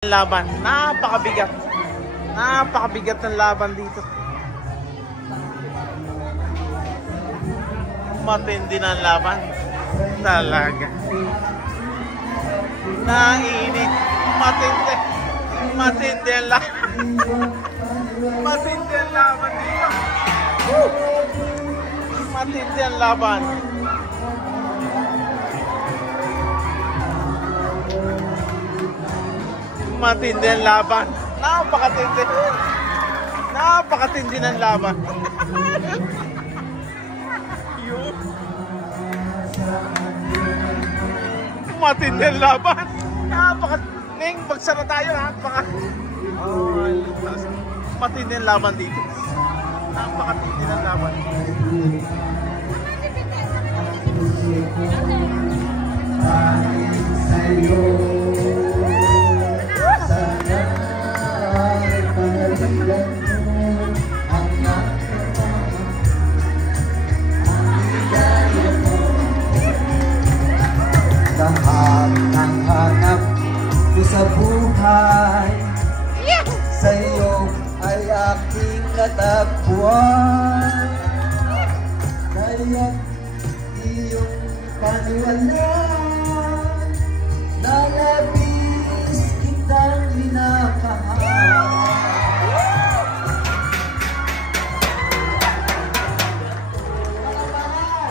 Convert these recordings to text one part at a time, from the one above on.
Laban, napakabigat. Napakabigat ng laban dito. Matindi ng laban. Talaga. Nainit. Matindi. Matindi ang laban. Matindi ang laban dito. Matindi ang laban. Matindi ang laban. Napakatindi. Napakatindi ng laban. Matindi ang laban. Napakatindi. Magsara tayo ha. Matindi ang laban dito. Napakatindi ng laban. Sa'yo lahat ng hanap ko sa buhay, sa'yo ay aking katagpuan. Kaya't iyong paniwalaan na labis kitang minamahal.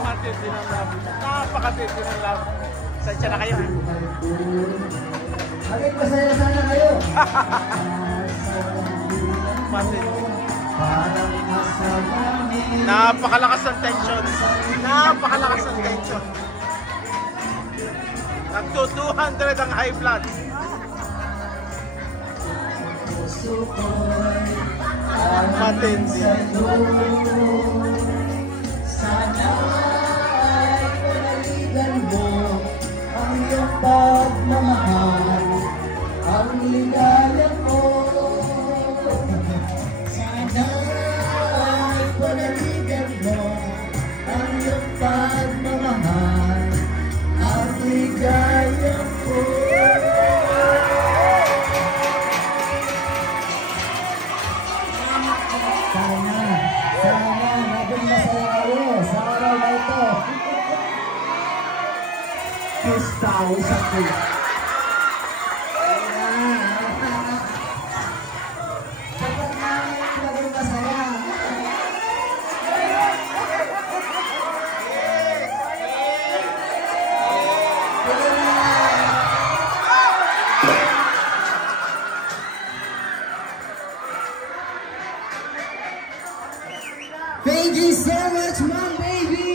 Matindi ng laban. Napakatindi ng laban. Sansya na kayo ha? Bakit masaya sana kayo? Napakalakas ng tension. Napakalakas ng tension. Nagto 200 ang high blood. Matindi. Sana ay panaligan mo ang iyong pagmamahal, ang ligaya ko. Sana ay panaligan mo ang iyong pagmamahal, ang ligaya ko. Sana naging masaya kayo sa araw na ito. Kiss tayo sa kuya. Dapat namin naging masaya. Thank you so much, Mom Baby!